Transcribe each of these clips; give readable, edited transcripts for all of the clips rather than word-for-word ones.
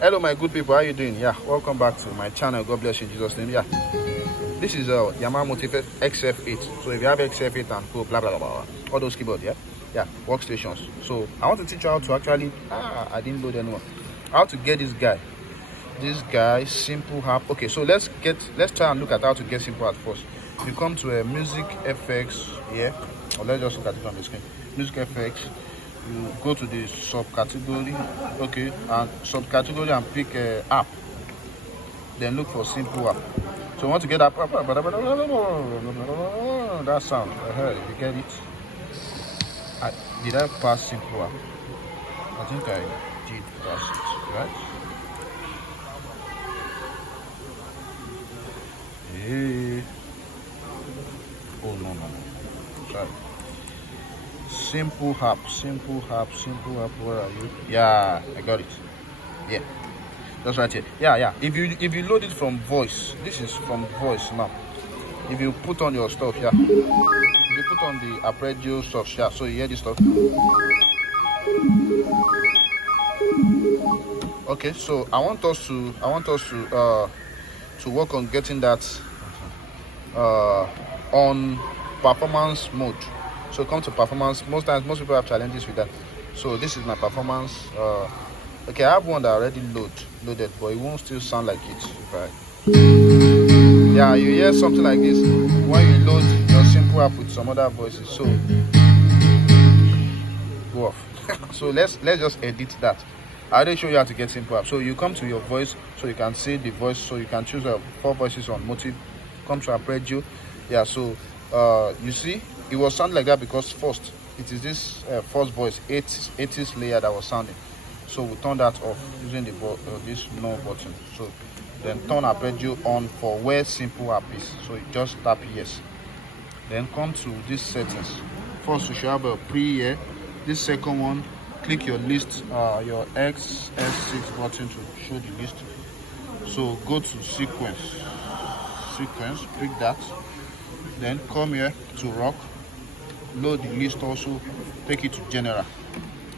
Hello my good people, how you doing? Yeah, welcome back to my channel. God bless you in Jesus name. Yeah, this is Yamaha Motif xf8. So if you have xf8 and go blah blah blah blah, all those keyboards, yeah, workstations. So I want to teach you how to actually I didn't load anyone, how to get this guy Simple Arp. Okay, so let's try and look at how to get Simple Arp first. You come to a music FX here, or let's just look at it on the screen. Music FX, you go to the subcategory, okay, and subcategory and pick app, then look for Simple Arp. So I want to get that sound. You get it? Did I pass Simple Arp? I think I did pass it, right? Hey. Oh no, sorry. Simple Arp, where are you? Yeah, I got it. Yeah, that's right here. Yeah. If you load it from voice, this is from voice now. If you put on your stuff, yeah. If you put on the arpeggio stuff, yeah. So you hear this stuff. Okay, so I want us to work on getting that on performance mode. So come to performance. Most people have challenges with that. So this is my performance. Okay, I have one that already loaded, but it won't still sound like it if I. Yeah, you hear something like this when you load your Simple Arp with some other voices. So go off. So let's just edit that. I already show you how to get Simple Arp. So you come to your voice, so you can see the voice. So you can choose 4 voices on Motif. Come to arpeggio. Yeah. So you see, it was sound like that because first it is this first voice 80s layer that was sounding. So we turn that off using the this no button. So then turn arpeggio on for where Simple Arp is. So you just tap yes. Then come to this settings. First you should have a pre here. This second one, click your list, your xf8 button to show the list. So go to sequence, pick that. Then come here to rock, load the list also, take it to general.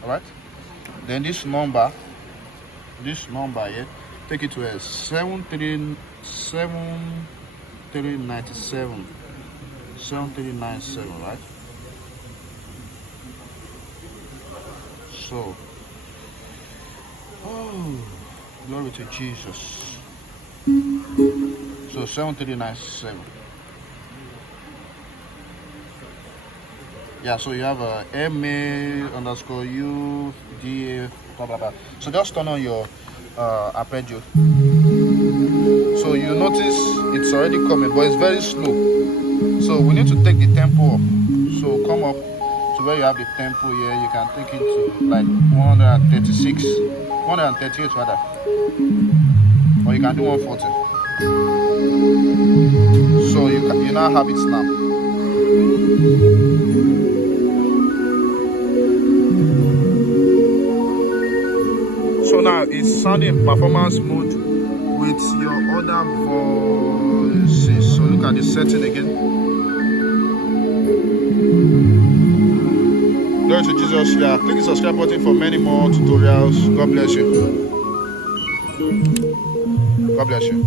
Alright, then this number here, take it to a 7397, right? So glory to Jesus. So 7397. Yeah, so you have a MA_U DA blah blah blah. So just turn on your arpeggio. So you notice it's already coming, but it's very slow. So we need to take the tempo up. So come up to where you have the tempo here. You can take it to like 136, 138 rather, or you can do 140. So you now have it now. So now it's sounding performance mode with your other voices. So look at the setting again. Glory to Jesus. Yeah, click the subscribe button for many more tutorials. God bless you. God bless you.